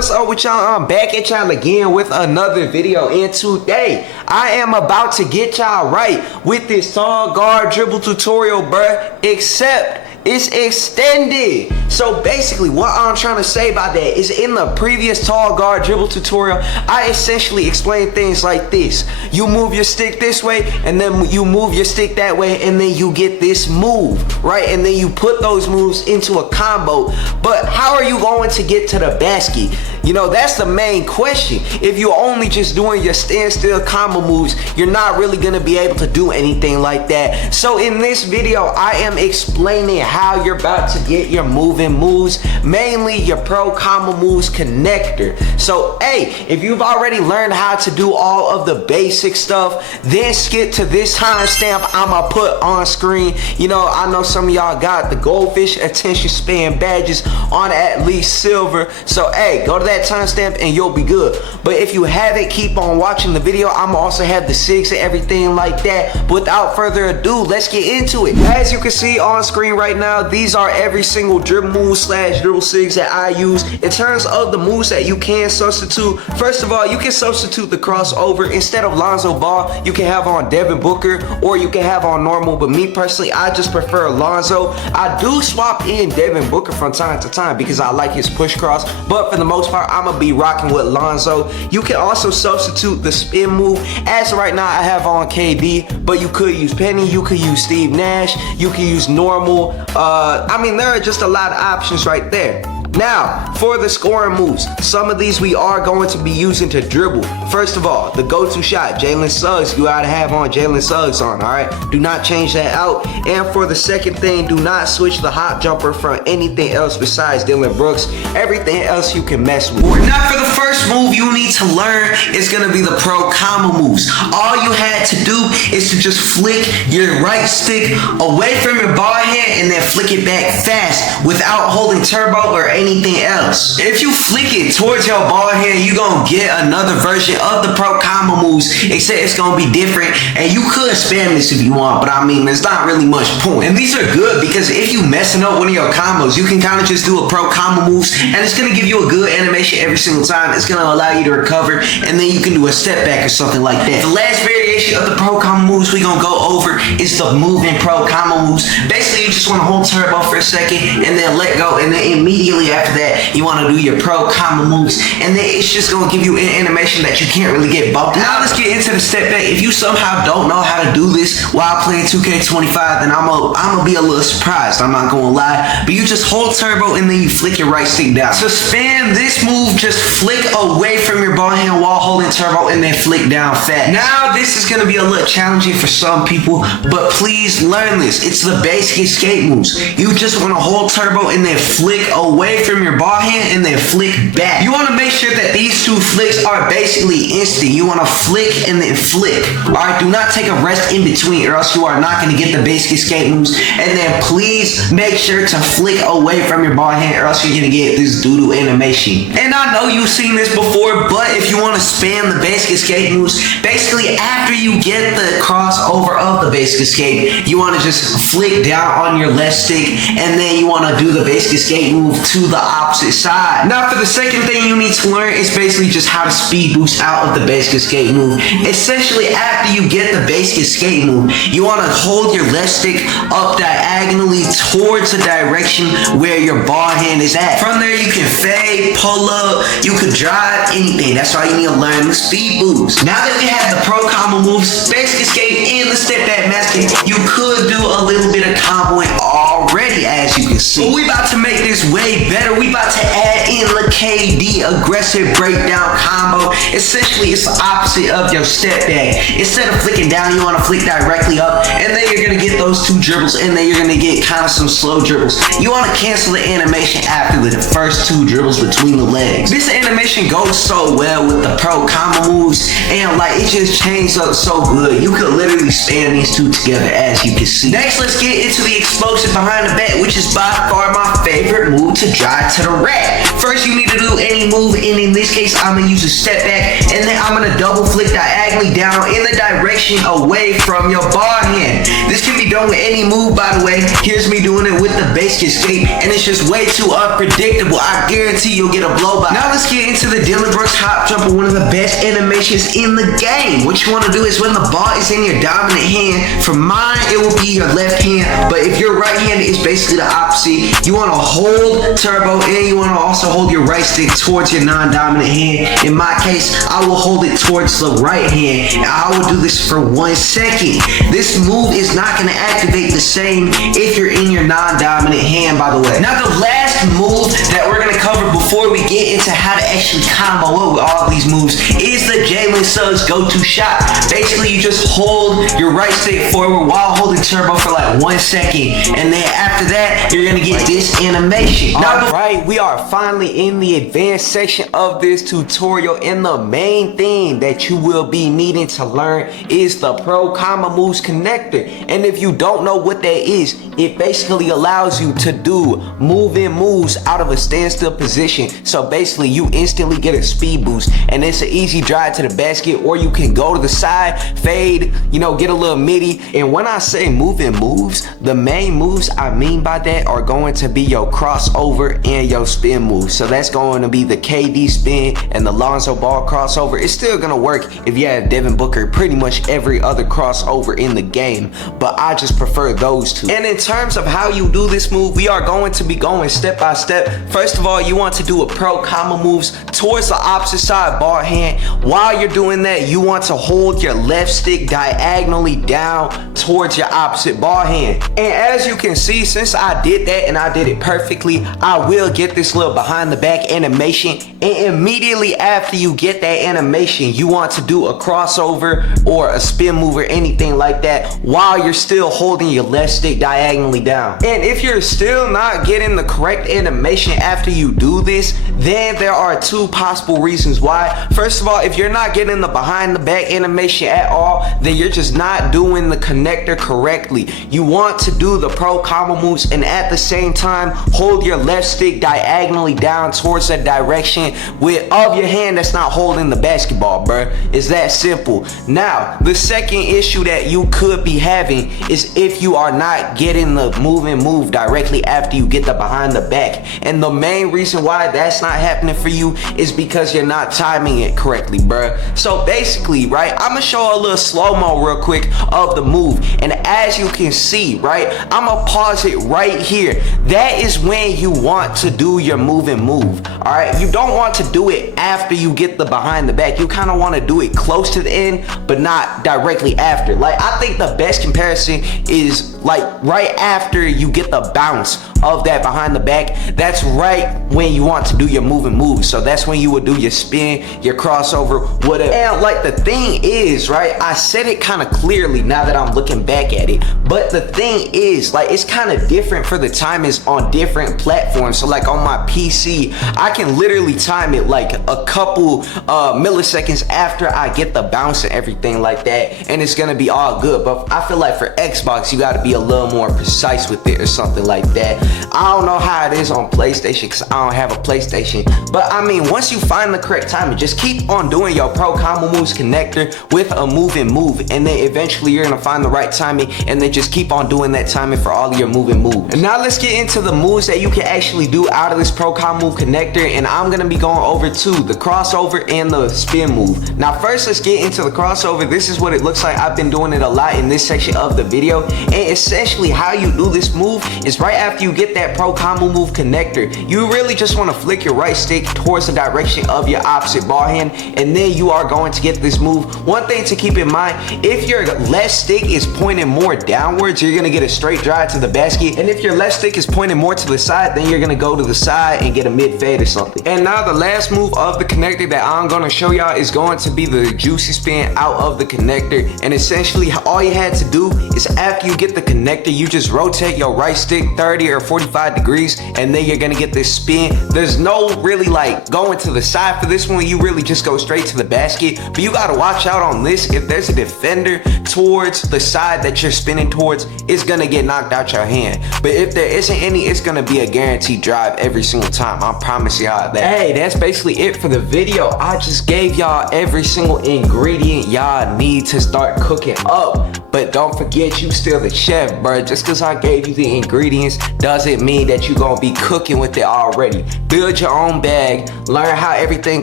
What's up with y'all? I'm back at y'all again with another video, and today I am about to get y'all right with this tall guard dribble tutorial, bruh, except it's extended. So basically what I'm trying to say about that is, in the previous tall guard dribble tutorial, I essentially explained things like this. You move your stick this way, and then you move your stick that way, and then you get this move, right? And then you put those moves into a combo. But how are you going to get to the basket? You know, that's the main question. If you're only just doing your standstill combo moves, you're not really gonna be able to do anything like that. So in this video, I am explaining how you're about to get your moving moves, mainly your pro combo moves connector. So hey, if you've already learned how to do all of the basic stuff, then skip to this timestamp I'ma put on screen. You know, I know some of y'all got the goldfish attention span badges on at least silver. So hey, go to that timestamp and you'll be good. But if you haven't, keep on watching the video. I'm also have the sigs and everything like that. But without further ado, let's get into it. As you can see on screen right now, these are every single dribble move slash dribble sigs that I use. In terms of the moves that you can substitute, first of all, you can substitute the crossover. Instead of Lonzo Ball, you can have on Devin Booker, or you can have on normal. But me personally, I just prefer Lonzo. I do swap in Devin Booker from time to time because I like his push cross, but for the most part, I'm gonna be rocking with Lonzo. You can also substitute the spin move. As of right now, I have on KD, but you could use Penny, you could use Steve Nash, you can use normal. I mean, there are just a lot of options right there. Now, for the scoring moves, some of these we are going to be using to dribble. First of all, the go-to shot, Jalen Suggs, you gotta have on Jalen Suggs on, all right? Do not change that out. And for the second thing, do not switch the hop jumper from anything else besides Dylan Brooks. Everything else you can mess with. Now, for the first move you need to learn is gonna be the pro combo moves. All you had to do is to just flick your right stick away from your ball hand and then flick it back fast without holding turbo or anything else. If you flick it towards your ball hand, you're gonna get another version of the pro combo moves, except it's gonna be different. And you could spam this if you want, but I mean, there's not really much point. And these are good because if you messing up one of your combos, you can kind of just do a pro combo moves, and it's gonna give you a good animation every single time. It's gonna allow you to recover, and then you can do a step back or something like that. The last variation of the pro combo moves we gonna go over is the moving pro combo moves. Basically, you just wanna hold turbo for a second and then let go, and then immediately after that, you want to do your pro combo moves, and then it's just going to give you an animation that you can't really get bumped. Now let's get into the step back. If you somehow don't know how to do this while playing 2K25, then I'm gonna be a little surprised, I'm not gonna lie. But you just hold turbo and then you flick your right stick down. To spam this move, just flick away from your ball hand while holding turbo and then flick down fast. Now this is gonna be a little challenging for some people, but please learn this. It's the basic escape moves. You just want to hold turbo and then flick away from your ball hand and then flick back. You want to make sure that these two flicks are basically instant. You want to flick and then flick. Alright, do not take a rest in between, or else you are not going to get the basic escape moves. And then please make sure to flick away from your ball hand, or else you're going to get this doo-doo animation. And I know you've seen this before, but if you want to spam the basic escape moves, basically after you get the crossover of the basic escape, you want to just flick down on your left stick, and then you want to do the basic escape move to the opposite side. Now for the second thing you need to learn is basically just how to speed boost out of the basic escape move. Essentially, after you get the basic escape move, you want to hold your left stick up diagonally towards the direction where your ball hand is at. From there you can fade, pull up, you could drive, anything. That's why you need to learn the speed boost. Now that we have the pro combo moves, basic escape, and the step back master, you could do a little bit of comboing already, as you can see. But we about to make this way better. We about to add in the KD aggressive breakdown combo. Essentially, it's the opposite of your step back. Instead of flicking down, you want to flick directly up, and then you're going to get those two dribbles, and then you're going to get kind of some slow dribbles. You want to cancel the animation after the first two dribbles between the legs. This animation goes so well with the pro combo moves, and like it just changed up so good. You could literally spam these two together, as you can see. Next, let's get into the explosion behind the back, which is by far my favorite move to drive to the rack. First, you need to do any move, and in this case, I'm gonna use a step back, and then I'm gonna double flick diagonally down in the direction away from your ball hand. This can be done with any move, by the way. Here's me doing it with the basic escape, and it's just way too unpredictable. I guarantee you'll get a blow by. Now let's get into the Dylan Brooks hop jumper, one of the best animations in the game. What you want to do is when the ball is in your dominant hand, for mine it will be your left hand, but if you're right-handed, it's basically the opposite. You want to hold turbo, and you want to also hold your right stick towards your non-dominant hand. In my case, I will hold it towards the right hand, and I will do this for 1 second. This move is not going to activate the same if you're in your non-dominant hand, by the way. Now the last move that we're going to cover before we get into how to actually combo up with all these moves is the Jalen Suggs go-to shot. Basically, you just hold your right stick forward while holding turbo for like 1 second, and then after that, you're gonna get this animation. Alright, we are finally in the advanced section of this tutorial, and the main thing that you will be needing to learn is the Pro Combo Moves connector. And if you don't know what that is, it basically allows you to do move-in moves out of a standstill position. So basically, you instantly get a speed boost, and it's an easy drive to the basket, or you can go to the side, fade, you know, get a little midi. And when I say move-in moves, the main moves I mean by that are going to be your crossover and your spin moves. So that's going to be the KD spin and the Lonzo Ball crossover. It's still gonna work if you have Devin Booker, pretty much every other crossover in the game, but I just prefer those two. And in terms of how you do this move, we are going to be going step by step. First of all, you want to do a Pro Combo Moves towards the opposite side ball hand. While you're doing that, you want to hold your left stick diagonally down towards your opposite ball hand. And as you can see, since I did that and I did it perfectly, I will get this little behind the back animation. And immediately after you get that animation, you want to do a crossover or a spin move or anything like that while you're still holding your left stick diagonally down. And if you're still not getting the correct animation after you do this, then there are two possible reasons why. First of all, if you're not getting the behind the back animation at all, then you're just not doing the connector correctly. You want to do the Pro Combo Moves and at the same time hold your left stick diagonally down towards that direction of your hand that's not holding the basketball, bruh. It's that simple. Now, the second issue that you could be having is if you are not getting the move directly after you get the behind the back. And the main reason why that's not happening for you is because you're not timing it correctly, bruh. So basically, right, I'm gonna show a little slow-mo real quick of the move, and as you can see, right, I'm gonna pause it right here. That is when you want to do your move. All right, you don't want to do it after you get the behind the back. You kind of want to do it close to the end, but not directly after. Like, I think the best comparison is like right after you get the bounce of that behind the back. That's right when you want to do your move. So that's when you would do your spin, your crossover, whatever. And like the thing is, right, I said it kind of clearly now that I'm looking back at it, but the thing is, like, it's kind of different for the timings on different platforms. So like on my PC, I can literally time it like a couple milliseconds after I get the bounce and everything like that, and it's gonna be all good. But I feel like for Xbox, you gotta be a little more precise with it or something like that. I don't know how it is on PlayStation because I don't have a PlayStation, but I mean, once you find the correct timing, just keep on doing your Pro Combo Moves connector with a move, and then eventually you're gonna find the right timing, and then just keep on doing that timing for all of your moves. And now let's get into the moves that you can actually do out of this Pro Combo Move connector, and I'm gonna be going over to the crossover and the spin move. Now first, let's get into the crossover. This is what it looks like. I've been doing it a lot in this section of the video, and essentially how you do this move is right after you get that Pro Combo Move connector, you really just want to flick your right stick towards the direction of your opposite ball hand, and then you are going to get this move. One thing to keep in mind, if your left stick is pointing more downwards, you're gonna get a straight drive to the basket, and if your left stick is pointing more to the side, then you're gonna go to the side and get a mid fade or something. And now the last move of the connector that I'm gonna show y'all is going to be the juicy spin out of the connector. And essentially all you had to do is after you get the connector, you just rotate your right stick 30 or 45 degrees, and then you're gonna get this spin. There's no really like going to the side for this one. You really just go straight to the basket, but you gotta watch out on this. If there's a defender towards the side that you're spinning towards, it's gonna get knocked out your hand. But if there isn't any, it's gonna be a guaranteed drive every single time. I promise y'all that. Hey, that's basically it for the video. I just gave y'all every single ingredient y'all need to start cooking up. But don't forget, you still the chef, bro. Just cause I gave you the ingredients doesn't mean that you gonna be cooking with it already. Build your own bag, learn how everything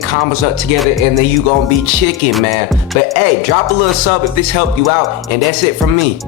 combos up together, and then you gonna be chicken, man. But hey, drop a little sub if this helped you out, and that's it from me.